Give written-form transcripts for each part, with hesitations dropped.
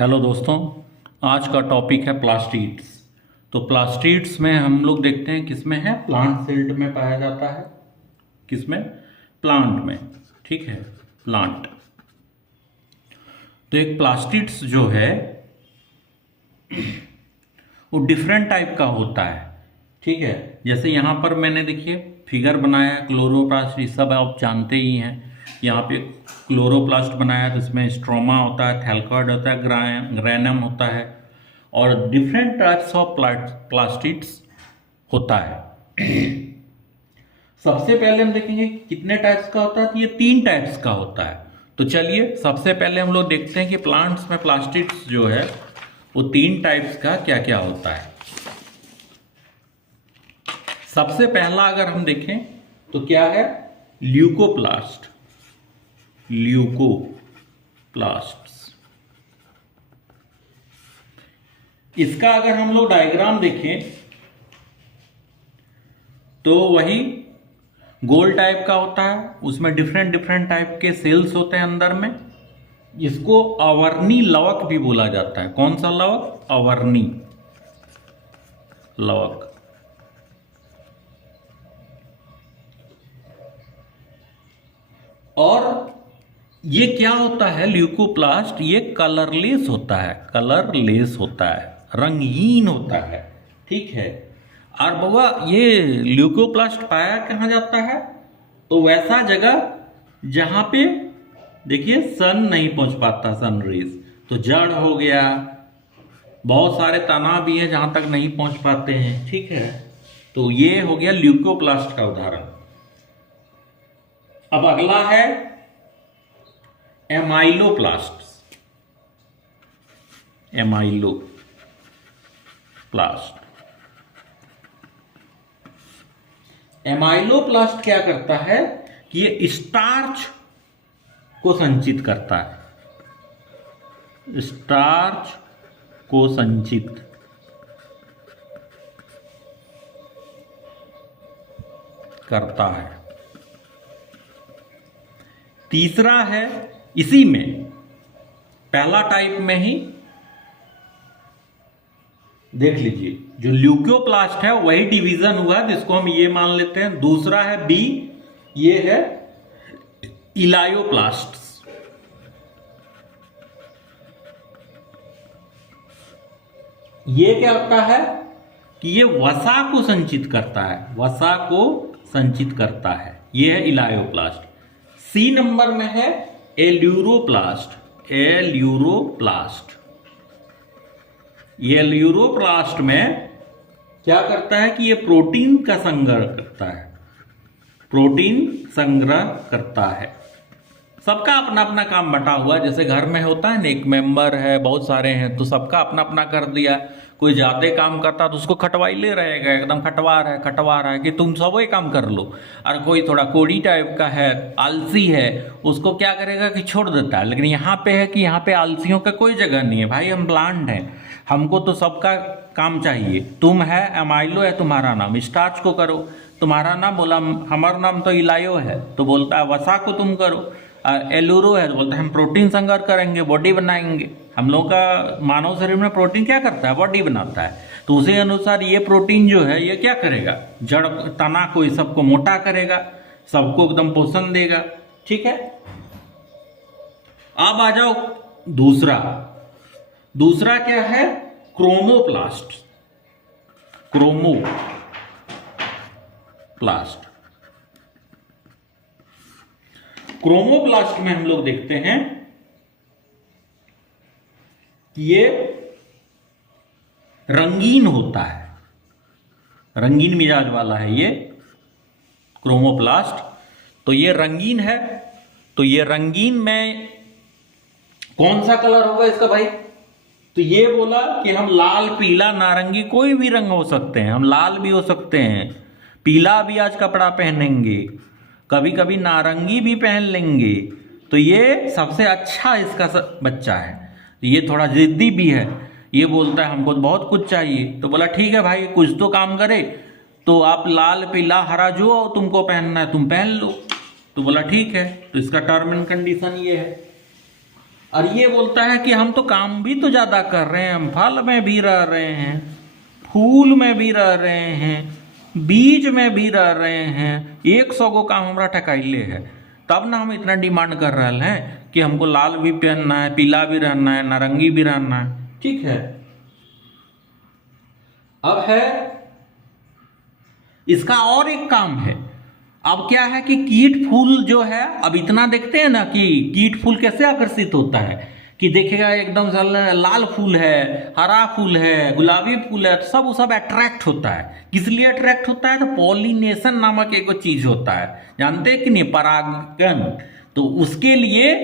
Hello दोस्तों, आज का टॉपिक है प्लास्टिड्स। तो प्लास्टिड्स में हम लोग देखते हैं किसमें है, प्लांट सेल्ड में पाया जाता है। किसमें? प्लांट में। ठीक है, प्लांट। तो एक प्लास्टिड्स जो है वो डिफरेंट टाइप का होता है। ठीक है, जैसे यहाँ पर मैंने देखिए फिगर बनाया, क्लोरोप्लास्ट, ये सब आप जानते ही हैं। यहाँ पे क्लोरोप्लास्ट बनाया तो इसमें स्ट्रोमा होता है, थैलकॉइड होता है, ग्रैनम होता है और डिफरेंट टाइप्स ऑफ प्लास्टिड्स होता है। सबसे पहले हम देखेंगे कितने टाइप्स का होता है, तो ये 3 टाइप्स का होता है। तो चलिए सबसे पहले हम लोग देखते हैं कि प्लांट्स में प्लास्टिड्स जो है वो 3 टाइप्स का क्या क्या होता है। सबसे पहला अगर हम देखें तो क्या है, ल्यूकोप्लास्ट। ल्यूकोप्लास्ट्स, इसका अगर हम लोग डायग्राम देखें तो वही गोल टाइप का होता है, उसमें डिफरेंट डिफरेंट टाइप के सेल्स होते हैं अंदर में। इसको अवर्णी लवक भी बोला जाता है। कौन सा लवक? अवर्णी लवक। और ये क्या होता है, ल्यूकोप्लास्ट, ये कलरलेस होता है। कलरलेस होता है, रंगहीन होता है। ठीक है। और बाबा ये ल्यूकोप्लास्ट पाया कहाँ जाता है, तो वैसा जगह जहां पे देखिए सन नहीं पहुंच पाता, सन रेज। तो जड़ हो गया, बहुत सारे तना भी है जहां तक नहीं पहुंच पाते हैं। ठीक है, तो ये हो गया ल्यूकोप्लास्ट का उदाहरण। अब अगला है एमाइलोप्लास्ट। एमाइलोप्लास्ट, एमाइलोप्लास्ट क्या करता है कि ये स्टार्च को संचित करता है। स्टार्च को संचित करता है। तीसरा है इसी में, पहला टाइप में ही देख लीजिए, जो ल्यूकोप्लास्ट है वही डिवीजन हुआ जिसको हम ये मान लेते हैं। दूसरा है बी, ये है इलायोप्लास्ट। ये क्या होता है कि ये वसा को संचित करता है, वसा को संचित करता है। ये है इलायोप्लास्ट। सी नंबर में है एल्यूरोप्लास्ट। एल्यूरोप्लास्ट, ये एल्यूरोप्लास्ट में क्या करता है कि ये प्रोटीन का संग्रह करता है। प्रोटीन संग्रह करता है। सबका अपना अपना काम बटा हुआ है। जैसे घर में होता है ना, एक मेंबर है, बहुत सारे हैं, तो सबका अपना अपना कर दिया। कोई ज्यादा काम करता तो उसको खटवाई ले रहेगा, एकदम खटवा रहा है कि तुम सब ही काम कर लो। और कोई थोड़ा कोड़ी टाइप का है, आलसी है, उसको क्या करेगा कि छोड़ देता है। लेकिन यहाँ पे है कि यहाँ पे आलसियों का कोई जगह नहीं है भाई, हम प्लांट हैं, हमको तो सबका काम चाहिए। तुम है एमाइलो है, तुम्हारा नाम स्टार्च को करो। तुम्हारा नाम बोला हमारा नाम तो इलायो है, तो बोलता है वसा को तुम करो। एलूरो है तो बोलता है हम प्रोटीन संग्रह करेंगे, बॉडी बनाएंगे। हम लोग का मानव शरीर में प्रोटीन क्या करता है, बॉडी बनाता है। तो उसी अनुसार ये प्रोटीन जो है ये क्या करेगा, जड़ तना को, ये सबको मोटा करेगा, सबको एकदम पोषण देगा। ठीक है। अब आ जाओ दूसरा। दूसरा क्या है, क्रोमोप्लास्ट। क्रोमोप्लास्ट, क्रोमोप्लास्ट में हम लोग देखते हैं कि ये रंगीन होता है, रंगीन मिजाज वाला है ये क्रोमोप्लास्ट। तो ये रंगीन है, तो ये रंगीन में कौन सा कलर होगा इसका भाई, तो ये बोला कि हम लाल, पीला, नारंगी, कोई भी रंग हो सकते हैं। हम लाल भी हो सकते हैं, पीला भी आज कपड़ा पहनेंगे, कभी कभी नारंगी भी पहन लेंगे। तो ये सबसे अच्छा इसका बच्चा है। ये थोड़ा जिद्दी भी है, ये बोलता है हमको तो बहुत कुछ चाहिए। तो बोला ठीक है भाई, कुछ तो काम करे, तो आप लाल, पीला, हरा जो तुमको पहनना है तुम पहन लो। तो बोला ठीक है। तो इसका टर्म एंड कंडीशन ये है। और ये बोलता है कि हम तो काम भी तो ज्यादा कर रहे हैं, हम फल में भी रह रहे हैं, फूल में भी रह रहे हैं, बीज में भी रह रहे हैं, 100 गो काम हमारा ठकाइले है, तब ना हम इतना डिमांड कर रहे हैं कि हमको लाल भी पहनना है, पीला भी रहना है, नारंगी भी रहना है। ठीक है, अब है इसका और एक काम है। अब क्या है कि कीट फूल जो है, अब इतना देखते हैं ना कि कीट फूल कैसे आकर्षित होता है, कि देखेगा एकदम से लाल फूल है, हरा फूल है, गुलाबी फूल है, तो सब अट्रैक्ट होता है। किस लिए अट्रैक्ट होता है? तो पॉलिनेशन नामक एक चीज होता है, जानते हैं कि नहीं, परागन। तो उसके लिए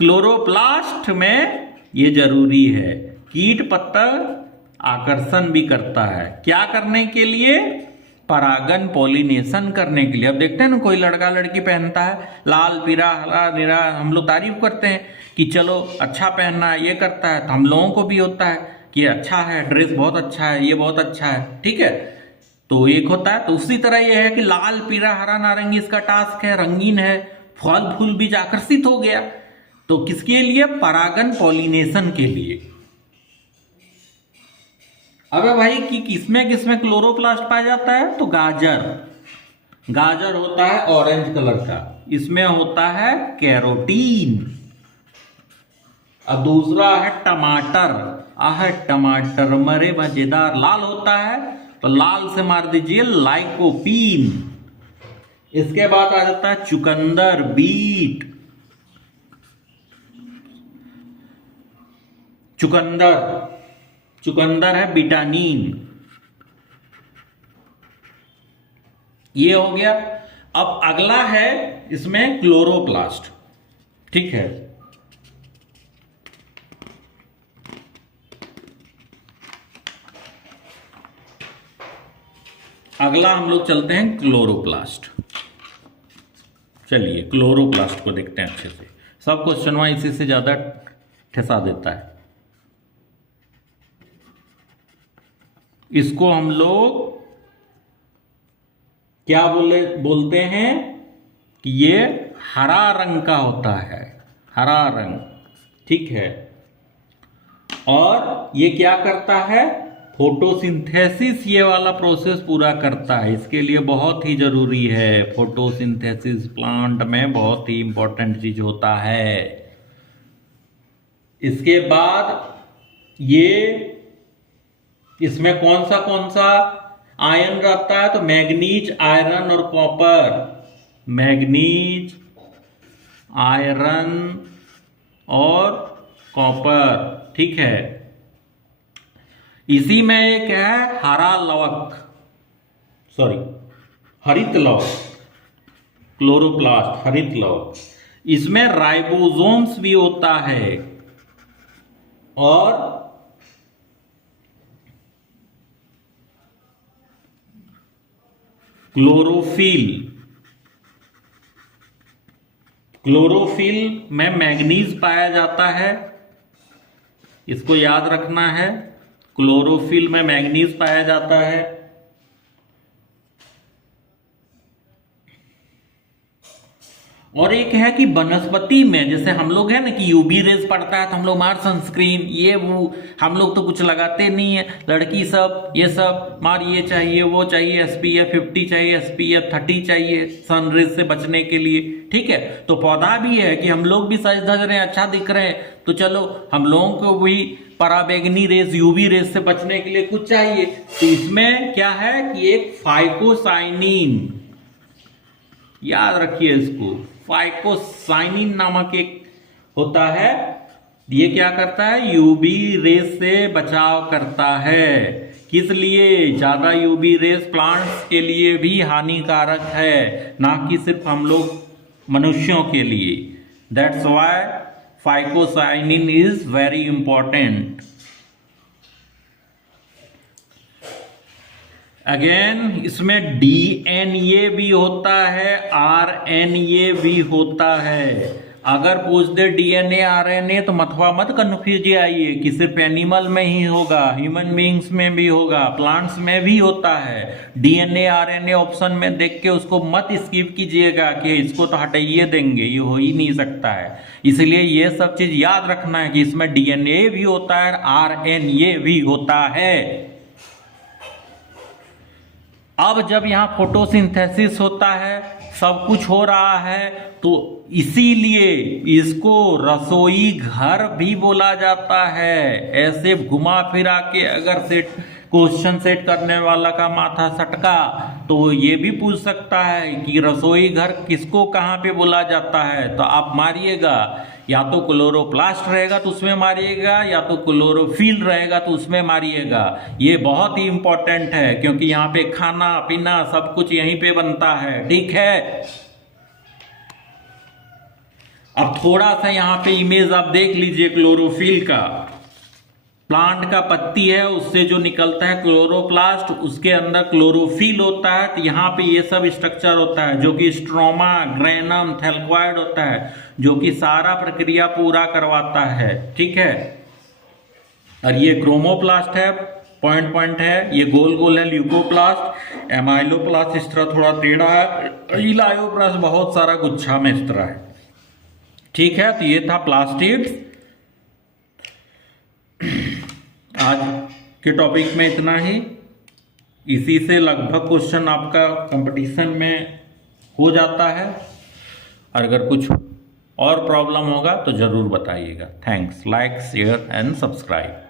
क्लोरोप्लास्ट में ये जरूरी है। कीट पतंग आकर्षण भी करता है, क्या करने के लिए? परागन, पॉलिनेशन करने के लिए। अब देखते हैं ना, कोई लड़का लड़की पहनता है लाल पीला हरा नीला, हम लोग तारीफ करते हैं कि चलो अच्छा पहनना है, ये करता है, तो हम लोगों को भी होता है कि अच्छा है, ड्रेस बहुत अच्छा है, ये बहुत अच्छा है। ठीक है, तो एक होता है। तो उसी तरह ये है कि लाल पीला हरा नारंगी इसका टास्क है, रंगीन है, फल फूल बीज आकर्षित हो गया। तो किसके लिए? परागन, पॉलिनेशन के लिए। अबे भाई कि किसमें किसमें क्लोरोप्लास्ट पाया जाता है? तो गाजर होता है ऑरेंज कलर का, इसमें होता है कैरोटीन। अब दूसरा है टमाटर, टमाटर मरे मजेदार, लाल होता है, तो लाल से मार दीजिए लाइकोपीन। इसके बाद आ जाता है चुकंदर, बीट, चुकंदर है विटामिन, ये हो गया। अब अगला है इसमें क्लोरोप्लास्ट। ठीक है, अगला हम लोग चलते हैं क्लोरोप्लास्ट। चलिए क्लोरोप्लास्ट को देखते हैं अच्छे से। सब क्वेश्चन वहां इसी से ज्यादा ठेसा देता है। इसको हम लोग क्या बोलते हैं कि ये हरा रंग का होता है, हरा रंग। ठीक है, और ये क्या करता है? फोटोसिंथेसिस, ये वाला प्रोसेस पूरा करता है। इसके लिए बहुत ही जरूरी है फोटोसिंथेसिस, प्लांट में बहुत ही इंपॉर्टेंट चीज होता है। इसके बाद ये इसमें कौन सा आयन रहता है? तो मैग्नीज, आयरन और कॉपर, मैग्नीज, आयरन और कॉपर। ठीक है, इसी में एक है हरित लवक, क्लोरोप्लास्ट, हरित लवक। इसमें राइबोसोम्स भी होता है और क्लोरोफिल में मैग्नीज पाया जाता है, इसको याद रखना है। क्लोरोफिल में मैग्नीज पाया जाता है। और एक है कि वनस्पति में, जैसे हम लोग है ना कि यूवी रेज पड़ता है तो हम लोग मार सनस्क्रीन, ये वो हम लोग तो कुछ लगाते नहीं है, लड़की सब ये सब मार ये चाहिए वो चाहिए, SPF 50 चाहिए, SPF 30 चाहिए सन रेज से बचने के लिए। ठीक है, तो पौधा भी है कि हम लोग भी सज धज रहे हैं, अच्छा दिख रहे हैं, तो चलो हम लोगों को भी पराबैंगनी रेज, यूवी रेज से बचने के लिए कुछ चाहिए। तो इसमें क्या है कि एक फाइकोसाइनिन, याद रखिए इसको, फाइकोसाइनिन नामक एक होता है। ये क्या करता है? यूवी रेस से बचाव करता है। किस लिए? ज्यादा यूवी रेस प्लांट्स के लिए भी हानिकारक है, ना कि सिर्फ हम लोग मनुष्यों के लिए। That's why phycocyanin is very important. Again इसमें DNA भी होता है, RNA भी होता है। अगर पूछ दे डीएनए आरएनए तो मथवा मत कन्फ्यूज आइए कि सिर्फ एनिमल में ही होगा, ह्यूमन बीइंग्स में भी होगा, प्लांट्स में भी होता है। डीएनए आरएनए ऑप्शन में देख के उसको मत स्किप कीजिएगा कि इसको तो हटाइए देंगे, ये हो ही नहीं सकता है। इसलिए ये सब चीज याद रखना है कि इसमें डीएनए भी होता है, आरएनए भी होता है। अब जब यहाँ फोटोसिंथेसिस होता है, सब कुछ हो रहा है, तो इसीलिए इसको रसोई घर भी बोला जाता है। ऐसे घुमा फिरा के अगर क्वेश्चन सेट करने वाला का माथा सटका तो ये भी पूछ सकता है कि रसोई घर किसको कहाँ पे बोला जाता है, तो आप मारिएगा, या तो क्लोरोप्लास्ट रहेगा तो उसमें मारिएगा, या तो क्लोरोफिल रहेगा तो उसमें मारिएगा। ये बहुत ही इंपॉर्टेंट है क्योंकि यहाँ पे खाना पीना सब कुछ यहीं पे बनता है, ठीक है। अब थोड़ा सा यहाँ पे इमेज आप देख लीजिए क्लोरोफिल का। प्लांट का पत्ती है, उससे जो निकलता है क्लोरोप्लास्ट, उसके अंदर क्लोरोफिल होता है। तो यहाँ पे ये सब स्ट्रक्चर होता है जो कि स्ट्रोमा, ग्रेनम, थैलक्वाइड होता है, जो कि सारा प्रक्रिया पूरा करवाता है, ठीक है। और ये क्रोमोप्लास्ट है, पॉइंट पॉइंट है, ये गोल गोल है ल्यूकोप्लास्ट, एमाइलोप्लास्ट इस तरह थोड़ा टेढ़ा है, इलायोप्लास्ट बहुत सारा गुच्छा में इस तरह है, ठीक है। तो ये था प्लास्टिड्स। आज के टॉपिक में इतना ही। इसी से लगभग क्वेश्चन आपका कंपटीशन में हो जाता है। और अगर कुछ और प्रॉब्लम होगा तो जरूर बताइएगा। Thanks. Like, share and subscribe.